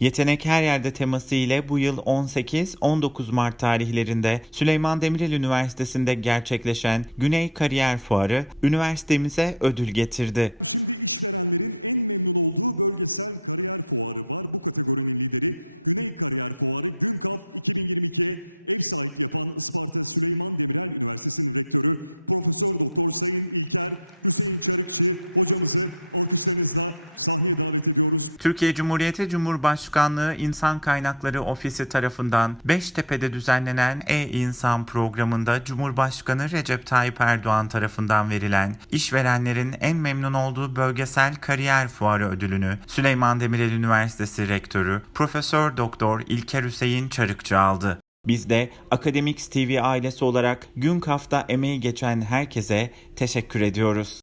Yetenek Her Yerde teması ile bu yıl 18-19 Mart tarihlerinde Süleyman Demirel Üniversitesi'nde gerçekleşen Güney Kariyer Fuarı üniversitemize ödül getirdi. Ev sahibi yapan Isparta Süleyman Demirel Üniversitesi Direktörü Profesör Doktor Sayın İlker Hüseyin Çarıkçı hocamızı alkışlarımızdan sahneye. Türkiye Cumhuriyeti Cumhurbaşkanlığı İnsan Kaynakları Ofisi tarafından Beştepe'de düzenlenen E-İnsan programında Cumhurbaşkanı Recep Tayyip Erdoğan tarafından verilen işverenlerin en memnun olduğu bölgesel kariyer fuarı ödülünü Süleyman Demirel Üniversitesi Rektörü Profesör Doktor İlker Hüseyin Çarıkçı aldı. Biz de Akademik TV ailesi olarak gün kafta emeği geçen herkese teşekkür ediyoruz.